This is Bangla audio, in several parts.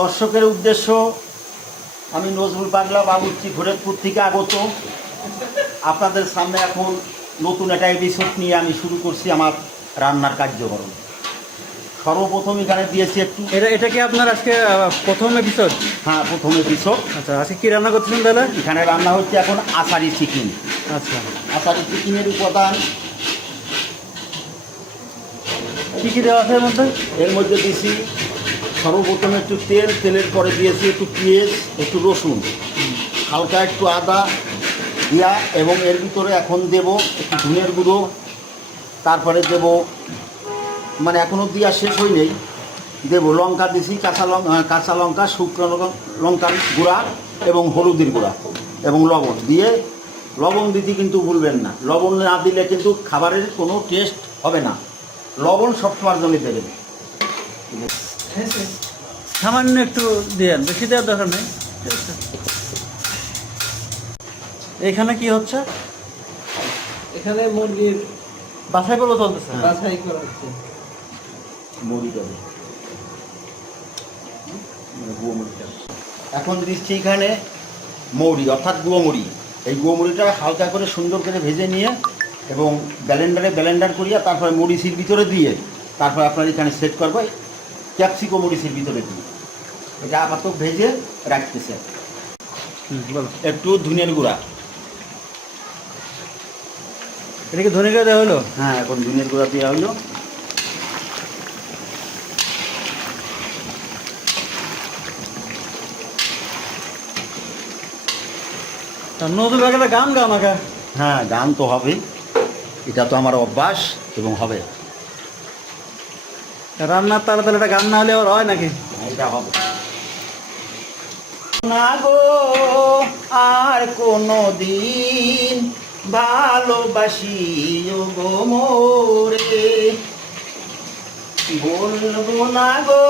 দর্শকের উদ্দেশ্য আমি নজরুল পাগলা বাবুর্চি ঘোরেদপুর থেকে আগত। আপনাদের সামনে এখন নতুন একটা এপিসোড নিয়ে আমি শুরু করছি আমার রান্নার কার্যক্রম। সর্বপ্রথম এখানে দিয়েছি একটু। এটা এটা কি আপনার আজকে প্রথম এপিসোড হ্যাঁ প্রথম এপিসোড আচ্ছা আজকে কি রান্না করতেছেন তাহলে? এখানে রান্না হচ্ছে এখন আষাঢ়ি চিকেন। আচ্ছা। আষাঢ়ি চিকেনের উপাদান। কি কি দেওয়া আছে এর মধ্যে? এর মধ্যে দিয়েছি সর্বপ্রথম একটু তেল তেলের পরে দিয়েছি একটু পেঁয়াজ একটু রসুন। হালকা একটু আদা দিয়া এবং এর ভিতরে এখন দেব একটু ধুনের গুঁড়ো। তারপরে দেব মানে এখনও দিয়া শেষ হই নেই। দেব লঙ্কা দিছি কাঁচা লঙ্কা কাঁচা লঙ্কা শুকনো লঙ্কা- লঙ্কার গুঁড়া এবং হলুদের গুঁড়া এবং লবণ দিয়ে লবণ দিতে কিন্তু ভুলবেন না। লবণ না দিলে কিন্তু খাবারের কোনো টেস্ট হবে না। লবণ সবসময়ের জন্য দেবেন সামান্য একটু দেন বেশি দেওয়ার দরকার নেই। ঠিক আছে। এখানে কি হচ্ছে? এখানে মুরগির বাছাই করব চলতেছে। বাছাই করা হচ্ছে। মুড়ি দেবে মানে গুঁড়ো মুড়িটা এখন দিচ্ছি এখানে মৌরি অর্থাৎ গুঁড়ো মুড়ি এই গুঁড়োমুড়িটা হালকা করে সুন্দর করে ভেজে নিয়ে এবং ব্যালেন্ডারে ব্যালেন্ডার করিয়া তারপরে মরিচের ভিতরে দিয়ে তারপর আপনার এখানে সেট করব ক্যাপসিকো মরিচের ভিতরে দিয়ে। এটা আপাতত ভেজে রাখতেছে। হুম, বলো। একটু ধুনের গুঁড়া। এটা কি ধনিকা দেওয়া হলো? হ্যাঁ এখন ধুনের গুঁড়া দেওয়া হলো। তা নতুন একটা গান গাও আমাকে হ্যাঁ গান তো হবে এটা তো আমার অভ্যাস এবং হবে। রান্নার তাহলে একটা গান না হলে আবার হয় নাকি? এটা হবে। না গো আর কোনো দিন ভালোবাসি গো মোরে। বলব না গো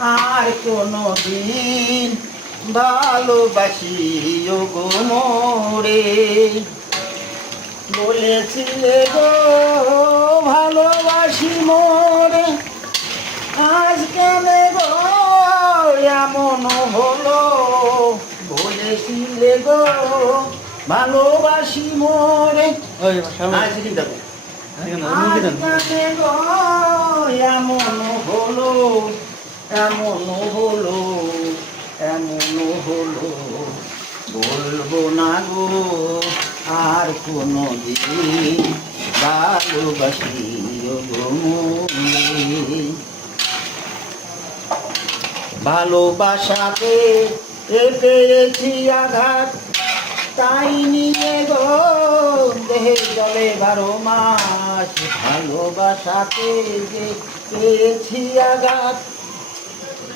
আর কোনো দিন ভালোবাসি গো মোরে। বলেছিলে গো ভালোবাসি মোরে। আজ কেন গো এমন হলো? বলেছিলে গো ভালোবাসি মোরে। আজ দেখো? এমন হলো? এমন হলো? এমন হলো, বলব না গো, আর কোনো ভালোবাসি ভালোবাসাতে পেয়েছি আঘাত, তাই নিয়ে গো, দেহে জলে বারো মাস। ভালোবাসাতে যে পেয়েছি আঘাত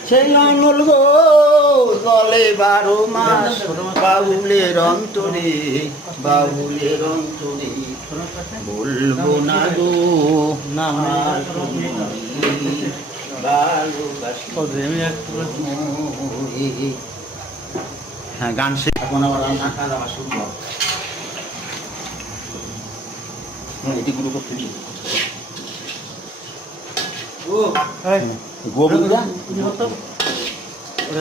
সেই অনল গো জলে বারো মাস। বাউলের অন্তরে বাউলের অন্তরে। বলব না গো না, আমি- আর কোনোদিন ভালোবাসি ও, যে আমি এক- হ্যাঁ গান শেখ এখন আমার রান্না খাওয়া দাওয়া হ্যাঁ এটি গুলো করতে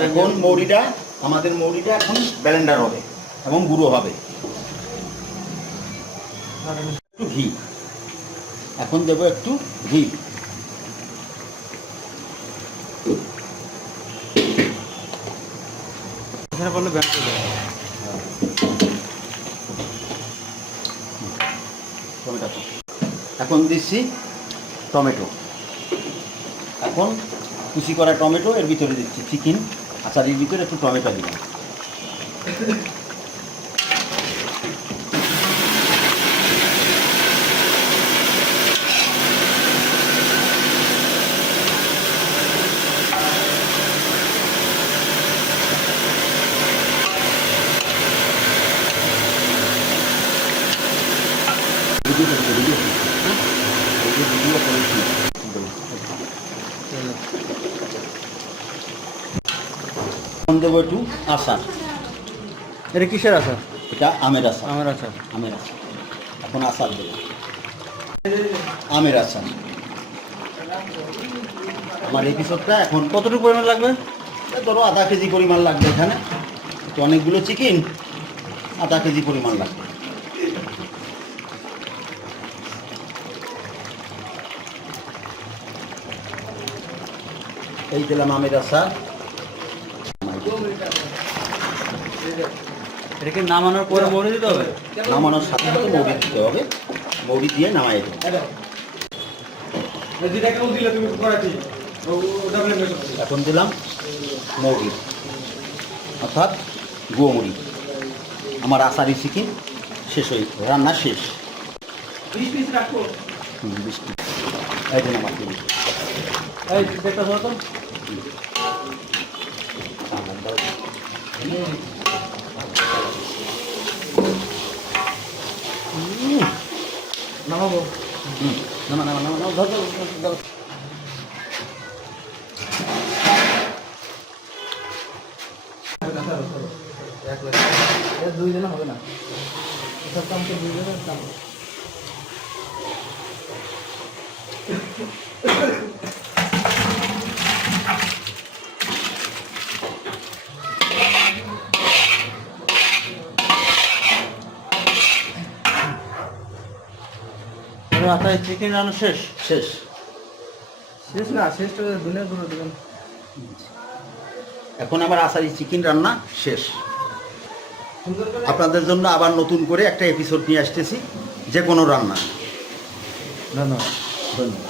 এখন মৌরিটা আমাদের মৌরিটা এখন ব্যালেন্ডার হবে এবং গুঁড়ো হবে। একটু ঘি। এখন দেবো একটু ঘি। এখন দিচ্ছি টমেটো। এখন কুচি করা টমেটো এর ভিতরে দিচ্ছি চিকেন আচার এর ভিতরে একটু টমেটো দিলাম ভিডিও করেছি, ভিডিও করেছি। এই যে ভিডিও করেছি। এখন দেবো একটু আচার এটা কিসের আচার এটা আমের আচার আমার আচার আমের আচার এখন আচার দেবো। আমের আচার আমার এই এপিসোডটা এখন কতটুকু পরিমাণ লাগবে? ধরো আধা কেজি পরিমাণ লাগবে এখানে। তো অনেকগুলো চিকেন আধা কেজি পরিমাণ লাগবে। এই দিলাম আমের আচার এটা কি নামানোর পরে মরে দিতে হবে? নামানোর সাথে সাথে মৌরি দিতে হবে। মৌরি দিয়ে নামাই দেবো। এখন দিলাম মৌরি অর্থাৎ গুয়ামুড়ি আমার আচারি চিকেন শেষ হয়ে রান্না শেষ। বৃষ্টি এই দিন আমার এই দেখতে ধর। দুই জনে হবে না। তো দুই কাম। চিকেন রান্না শেষ? শেষ। শেষ না দুনিয়া গুলো দেবেন। এখন আমার আসারি চিকেন রান্না শেষ। আপনাদের জন্য আবার নতুন করে একটা এপিসোড নিয়ে আসতেছি যে কোনো রান্না। ধন্যবাদ। ধন্যবাদ।